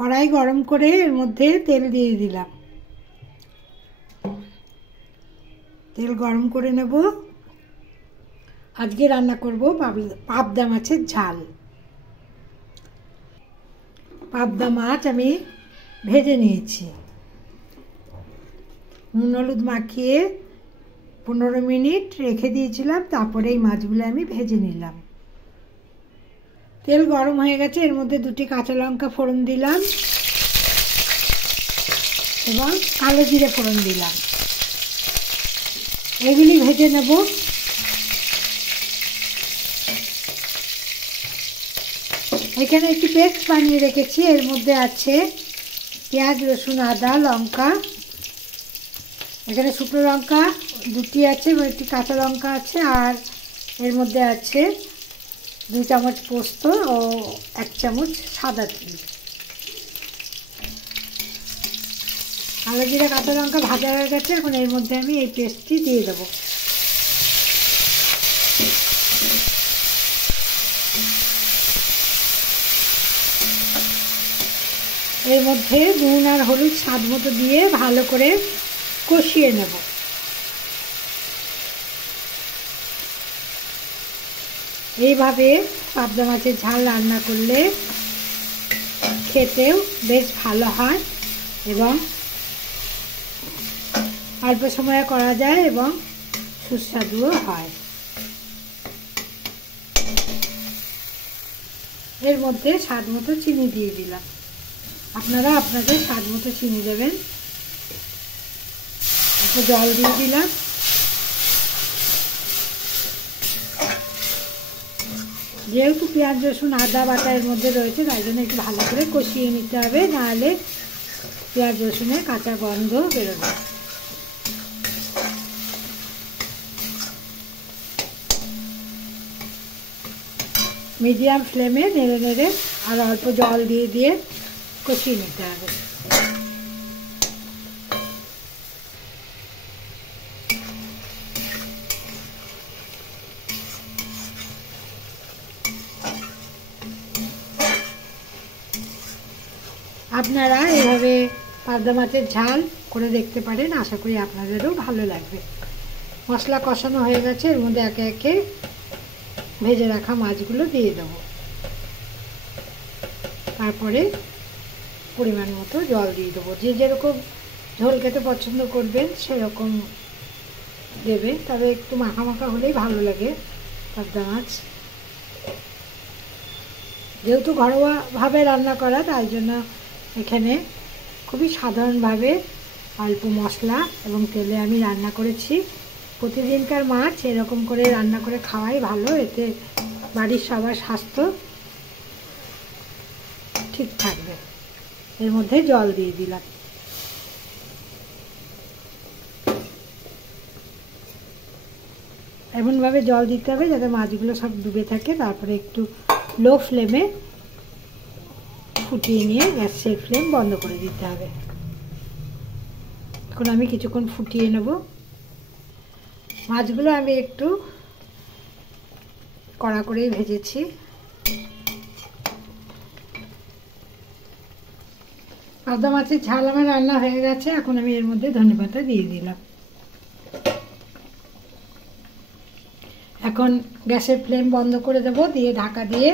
কড়াই গরম করে এর মধ্যে তেল দিয়ে দিলাম। তেল গরম করে নেব। আজকে রান্না করব পাবদা মাছের ঝাল। পাবদা মাছ আমি ভেজে নিয়েছি। নুন হলুদ মাখিয়ে 15 মিনিট রেখে দিয়েছিলাম, তারপরে এই মাছগুলো আমি ভেজে নিলাম। তেল গরম হয়ে গেছে, এর মধ্যে 2টি কাঁচা লঙ্কা ফোড়ন দিলাম এবং কালো জিরে ফোড়ন দিলাম। এগুলি ভেজে নেব। এখানে একটি পেস্ট বানিয়ে রেখেছি, এর মধ্যে আছে পেঁয়াজ, রসুন, আদা, লঙ্কা। এখানে শুকনো লঙ্কা 2টি আছে এবং একটি কাঁচা লঙ্কা আছে, আর এর মধ্যে আছে 2 চামচ পোস্ত ও 1 চামচ সাদা তিল। কালো জিরা কাঁচা লঙ্কা ভাজা হয়ে গেছে, এখন এর মধ্যে আমি এই পেস্টটি দিয়ে দেবো। এর মধ্যে নুন আর হলুদ স্বাদ মতো দিয়ে ভালো করে কষিয়ে নেব। এইভাবে পাবদা মাছের ঝাল রান্না করলে খেতেও বেশ ভালো হয় এবং অল্প সময়ে করা যায় এবং সুস্বাদুও হয়। এর মধ্যে স্বাদ মতো চিনি দিয়ে দিলাম। আপনারা আপনাদের স্বাদ মতো চিনি দেবেন। একটু জল দিয়ে দিলাম। যেহেতু পেঁয়াজ, রসুন, আদা বাটা এর মধ্যে রয়েছে, তাই জন্য একটু ভালো করে কষিয়ে নিতে হবে, নাহলে পেঁয়াজ রসুনের কাঁচা গন্ধ বেরোবে। মিডিয়াম ফ্লেমে নেড়ে নেড়ে আর অল্প জল দিয়ে দিয়ে কষিয়ে নিতে হবে। আপনারা এভাবে পাবদা মাছের ঝাল করে দেখতে পারেন, আশা করি আপনাদেরও ভালো লাগবে। মশলা কষানো হয়ে গেছে, এর মধ্যে একে একে ভেজে রাখা মাছগুলো দিয়ে দেবো। তারপরে পরিমাণ মতো জল দিয়ে দেবো। যে যেরকম ঝোল খেতে পছন্দ করবেন সেরকম দেবে, তবে একটু মাখা মাখা হলেই ভালো লাগে পাবদা মাছ। যেহেতু ঘরোয়াভাবে রান্না করা, তাই জন্য এখানে খুবই সাধারণভাবে অল্প মশলা এবং তেলে আমি রান্না করেছি। প্রতিদিনকার মাছ এরকম করে রান্না করে খাওয়াই ভালো, এতে বাড়ির সবার স্বাস্থ্য ঠিক থাকবে। এর মধ্যে জল দিয়ে দিলাম। এমনভাবে জল দিতে হবে যাতে মাছগুলো সব ডুবে থাকে। তারপরে একটু লো ফ্লেমে ফুটিয়ে নিয়ে গ্যাসের ফ্লেম বন্ধ করে দিতে হবে। এখন আমি কিছুক্ষণ ফুটিয়ে নেব। মাছগুলো আমি একটু কড়া করেই ভেজেছি। পাবদা মাছের ঝাল আমার রান্না হয়ে গেছে, এখন আমি এর মধ্যে ধনেপাতা দিয়ে দিলাম। এখন গ্যাসের ফ্লেম বন্ধ করে দেবো, দিয়ে ঢাকা দিয়ে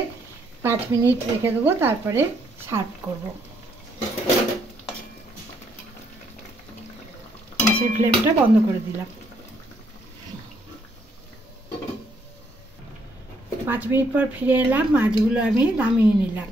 5 মিনিট রেখে দেবো, তারপরে সার্ভ করব। গ্যাসের ফ্লেমটা বন্ধ করে দিলাম। 5 মিনিট পর ফিরে এলাম। মাছগুলো আমি নামিয়ে নিলাম।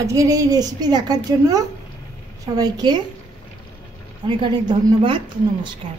আজকের এই রেসিপি দেখার জন্য সবাইকে অনেক অনেক ধন্যবাদ, নমস্কার।